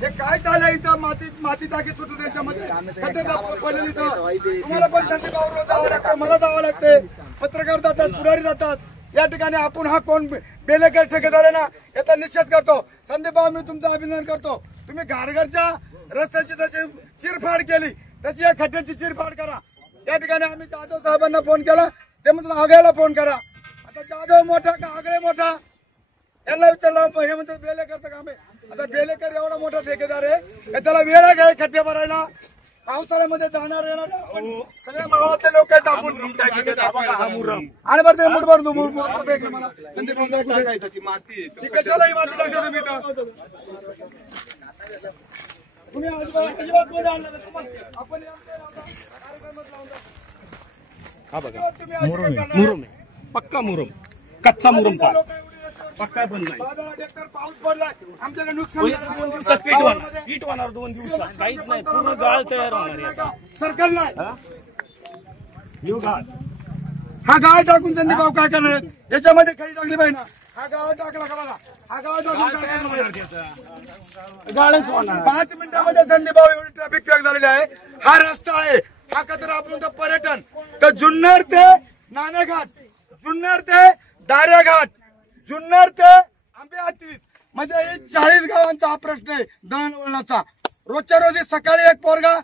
हे काय झालं इथं माती टाकी सुटून त्याच्यामध्ये खड्डे पडले इथं तुम्हाला पण संदीप भाऊ जावं लागतं मला जावं लागते पत्रकार जातात पुढारी जातात या ठिकाणी आपण हा कोण बेलेकर ठेकेदार आहे ना याचा निषेध करतो संदीप भाऊ मी तुमचं अभिनंदन करतो तुम्ही घाटघरच्या रस्त्याची जशी चिरफाड केली त्याची या खड्ड्याची चिरफाड करा या ठिकाणी आम्ही जाधव साहेबांना फोन केला ते म्हणतात आगळ्याला फोन करा आता जाधव मोठा का आगळे मोठा यांना विचारलं हे म्हणतात बेलेकरचं काम आहे आता बेलेकर एवढा मोठा ठेकेदार आहे त्याला वेळ आहे खड्डे भरायला पावसाळ्यामध्ये जाणार येणार सगळे मावातले लोक आहेत आपण आणि बरं ते मुठभर मला संदीप ती कशालाही माती टाकली तुम्ही तुम्ही अजिबात कोणी आणलं आपण मुरुम पक्का मुरुम कच्चा मुरुम पक्का पण नाही पाऊस पडलाय आमच्याकडे नुकसान 2 दिवसात पीठ होणार 2 दिवसात काहीच नाही पूर्ण गाळ तयार होणार सर्कल नाही हा गाळ टाकून संदीप भाऊ काय करणार याच्यामध्ये खडी टाकली पाहिजे ना हा गाळ टाकला का बघा हा गाळ टाकून गाळच होणार 5 मिनिटांमध्ये संदीप भाऊ एवढी ट्रॅफिक पॅक झालेली आहे हा रस्ता आहे हा कचरा आपण पर्यटन तर जुन्नर ते नाणेघाट जुन्नर ते दारेघाट जुन्नर ते आंबे 38 म्हणजे 40 गावांचा हा प्रश्न आहे दळणवळणाचा रोजच्या रोजी सकाळी एक पोरगा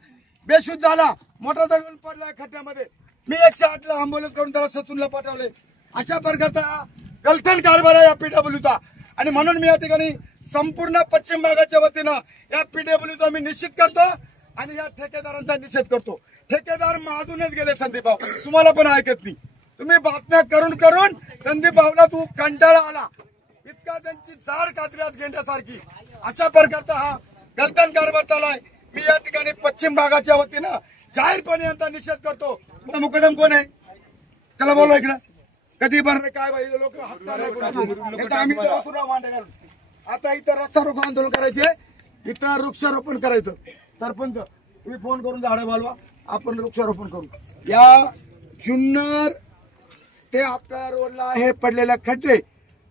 बेशुद्ध झाला मोठा दगड पडलाय खड्ड्यामध्ये मी 108 ला अँब्युलन्स करून त्याला ससूनला पाठवले अशा प्रकारचा गलथन कारभार आहे या पीडब्ल्यूचा आणि म्हणून मी या ठिकाणी संपूर्ण पश्चिम भागाच्या वतीनं या पीडब्ल्यूचा मी निश्चित करतो आणि या ठेकेदारांचा निषेध करतो ठेकेदार माजूनच गेले संदीप भाऊ तुम्हाला पण ऐकत नाही तुम्ही बातम्या करून करून संदीप भाऊला तू कंटाळा आला इतका त्यांची झाड कात्र्यात घेण्यासारखी अशा प्रकारचा हा गलथन कारभार चाललाय मी या ठिकाणी पश्चिम भागाच्या वतीनं जाहीरपणे यांचा निषेध करतो मुकदम कोण आहे त्याला बोलवा इकडं कधी भरले काय भाई लोक आम्ही आता इथं रस्ता रोको आंदोलन करायचे इथं वृक्षारोपण करायचं सरपंच तुम्ही फोन करून झाडं बोलवा आपण वृक्षारोपण करू या जुन्नर ते आपल्या रोडला हे पडलेले खड्डे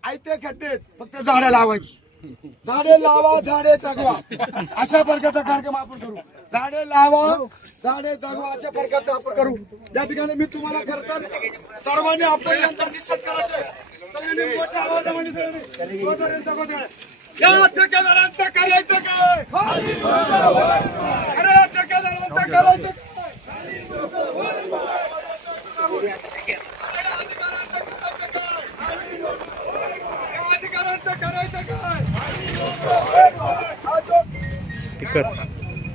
आयते खड्डे फक्त झाडं लावायची झाडे लावा झाडे जगवा अशा प्रकारचा कार्यक्रम आपण करू झाडे लावा झाडे जगवा अशा प्रकारचा आपण करू या ठिकाणी मी तुम्हाला खरं तर सर्वांनी आपण यांचा निषेध करायचे सगळ्यांनी मोठ्या आवाजामध्ये या ठेकेदारांचं करायचं काय अरे ठेकेदारांचं करायचं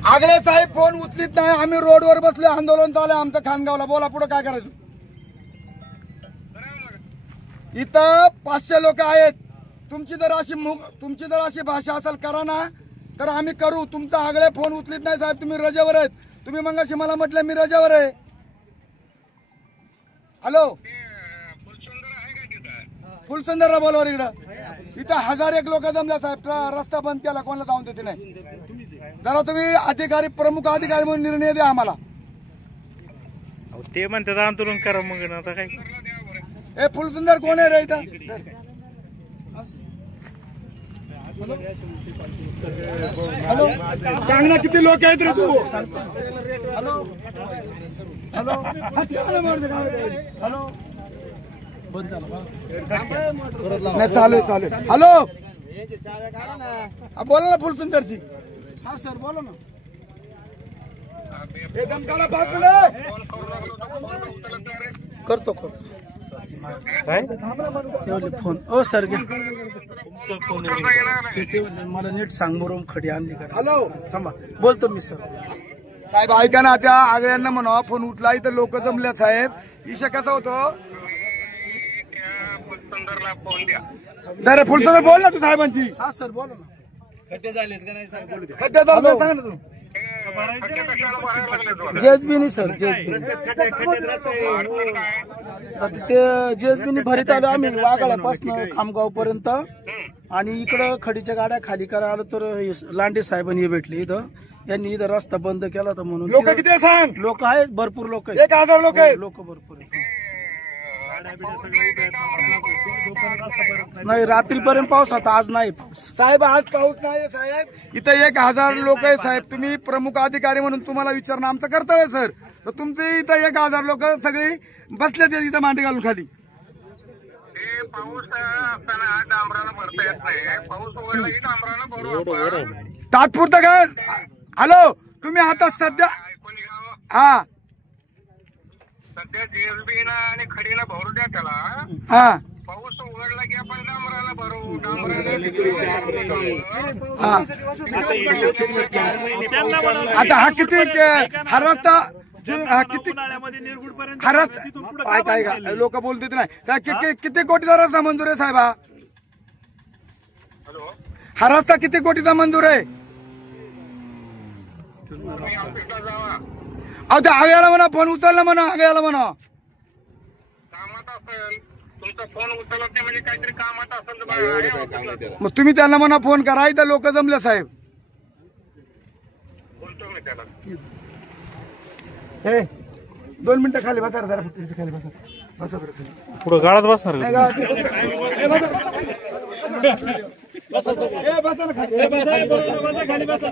आगळे साहेब फोन उचलीत नाही आम्ही रोडवर बसले आंदोलन चालू आमचं खानगावला बोला पुढे काय करायचं इथं 500 लोक आहेत तुमची जर अशी भाषा असेल करा ना तर आम्ही करू तुमचा आगळे फोन उचलीत नाही साहेब तुम्ही रजेवर आहेत तुम्ही मगाशी मला म्हटलं मी रजेवर आहे हॅलो फुलसुंदरला बोलवर इकडं इथं 1001 लोक जमल्या साहेब रस्ता बंद केला कोणाला जाऊन देते नाही जरा तुम्ही अधिकारी प्रमुख अधिकारी म्हणून निर्णय द्या आम्हाला ते म्हणतात आंदोलन करा मग आता काय हे फुलसुंदर कोण आहे रे इथं हॅलो सांग ना किती लोक आहेत रे तू हॅलो हॅलो हॅलो नाही चालू आहे हॅलो बोला ना फुलसुंदरची हा सर बोला ना करतो फोन ओ सर मला नीट सांग मुरुम खडी आणली का हॅलो थांबा बोलतो मी सर साहेब ऐका ना त्या आगळ्यांना म्हणा फोन उठला इथं लोक जमल्या साहेब इशा कसा होतो फुलसुंदर बोल ना तू साहेबांची हा सर बोला ना खड्डे झालेत का नाही खड्डे झाले सांग ना तू जेएसबी सर जेएसबी ते जेएसबी भरीत आलो आम्ही वाघाळ्यापासून खामगाव पर्यंत आणि इकडं खडीच्या गाड्या खाली करायला आलो तर लांडे साहेबांनी भेटले इथं यांनी इथं रस्ता बंद केला होता म्हणून लोक किती सांग लोक आहेत भरपूर लोक आहेत 1000 लोक आहेत लोक भरपूर आहेत नाही, रात्रीपर्यंत पाऊस होता, आज नाही पाऊस. साहेब आज पाऊस नाही साहेब. इथं 1000 लोक आहे साहेब. तुम्ही प्रमुख अधिकारी म्हणून तुम्हाला विचारणं आमचं कर्तव्य आहे सर. तर तुमचे इथं 1000 लोक सगळी बसले ते इथं मांडी घालून खाली. पाऊस असताना डांबरानं भरता येत नाही. पाऊस उघडला की डांबरानं भरू आपण. तात्पुरतं काय हॅलो तुम्ही आता सध्या ऐकून घ्या. हा सध्या जेएसबीनं आणि खडीनं भरू द्या त्याला. हा पाऊस उघडला की आपण डांबराला भरू. डांबराला हा आता हा किती हा रस्ता हा किती हा रस्ता ऐका लोक बोलतात नाही. किती कोटीचा रस्ता मंजूर आहे साहेब? हा रस्ता किती कोटीचा मंजूर आहे? अहो त्या आग्याला म्हणा फोन उचलला म्हणा. आग्याला म्हणा कामात असेल. तुमचा फोन उचलत नाही म्हणजे काहीतरी कामात असेल. मग तुम्ही त्यांना म्हणा फोन करा. इथं लोक जमले साहेब. बोलतो मी त्याला. हे 2 मिनिटं खाली बसा जरा फक्त खाली बसा. बसा पुढे गाळात बसणार खाली बसा खाली बसा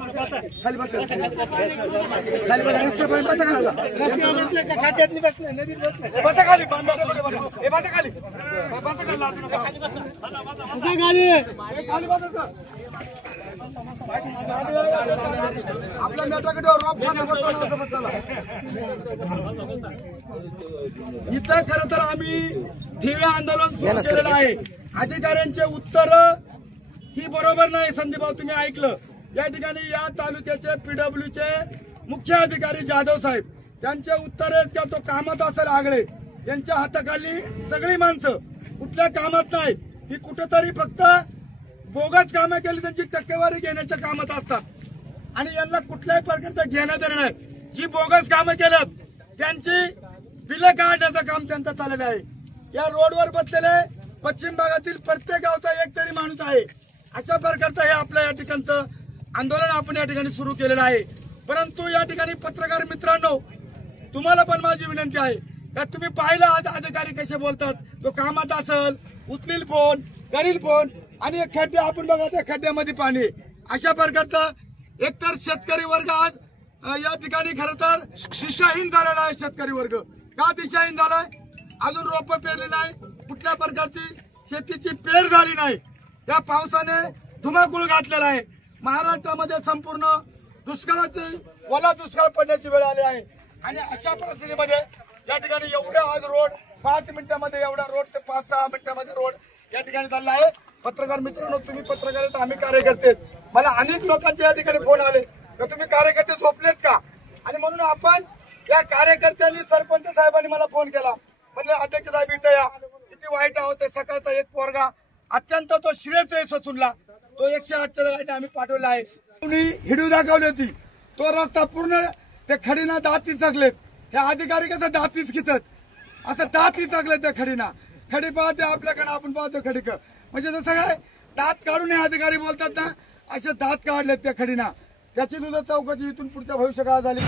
खाली बसा रस्त्यापर्यंत बसा खाली बसा खाली खाली बसा आपल्या नेटाकडे इथं खरं तर आम्ही ठिव्या आंदोलन सुरू केलेलं आहे. अधिकाऱ्यांचे उत्तर ही बरोबर नाही. संदीप भाऊ तुम्ही ऐकलं. या ठिकाणी या तालुक्याचे पीडब्ल्यूचे मुख्य अधिकारी जाधव साहेब त्यांचे उत्तर आहेत का तो कामात असेल आगळे. त्यांच्या हाताखाली सगळी माणसं कुठल्या कामात नाही. ही कुठेतरी फक्त बोगस कामं केली त्यांची टक्केवारी घेण्याच्या कामात असतात आणि यांना कुठल्याही प्रकारचं घेणं देणं नाही. जी बोगस कामं केल्यात त्यांची बिलं काढण्याचं काम त्यांचं चाललेलं आहे. या रोडवर बसलेले पश्चिम भागातील प्रत्येक गावचा एक तरी माणूस आहे. अशा प्रकारचं हे आपल्या या ठिकाणचं आंदोलन आपण या ठिकाणी सुरू केलेलं आहे. परंतु या ठिकाणी पत्रकार मित्रांनो तुम्हाला पण माझी विनंती आहे का तुम्ही पाहिलं आज अधिकारी कसे बोलतात. तो कामात असेल उचलील फोन करील फोन आणि एक खड्डे आपण बघा त्या खड्ड्यामध्ये पाणी. अशा प्रकारचा एकतर शेतकरी वर्ग आज या ठिकाणी खरं तर दिशाहीन झालेला आहे. शेतकरी वर्ग का दिशाहीन झालाय? अजून रोपं पेरले नाही. कुठल्या प्रकारची शेतीची पेर झाली नाही. या पावसाने धुमाकूळ घातलेला आहे. महाराष्ट्रामध्ये संपूर्ण दुष्काळाची ओला दुष्काळ पडण्याची वेळ आली आहे आणि अशा परिस्थितीमध्ये या ठिकाणी एवढे आज रोड 5 मिनिटांमध्ये एवढा रोड ते 5-6 मिनिटांमध्ये रोड या ठिकाणी चालला आहे. पत्रकार मित्रांनो तुम्ही पत्रकार आहेत आम्ही कार्यकर्ते. मला अनेक लोकांचे या ठिकाणी फोन आले तर तुम्ही कार्यकर्ते झोपलेत का आणि म्हणून आपण या कार्यकर्त्यांनी सरपंच साहेबांनी मला फोन केला. म्हणजे अध्यक्ष साहेब इथं या. किती वाईट आहोत. सकाळचा एक पोरगा अत्यंत तो श्रेयच आहे ससूनला. तो 108च्या गाडीने आम्ही पाठवला आहे. हिडू दाखवली होती. तो रस्ता पूर्ण त्या खडीना दाती चकलेत. हे अधिकारी कसं दातीच घेतात असं दाती चकलेत त्या खडीना. खडी पाहते आपल्याकडे आपण पाहतो खडीक म्हणजे जसं काय दात काढून हे अधिकारी बोलतात ना असे दात काढलेत त्या खडीना. त्याची सुद्धा चौकशी इथून पुढच्या भविष्यकाळात झाली.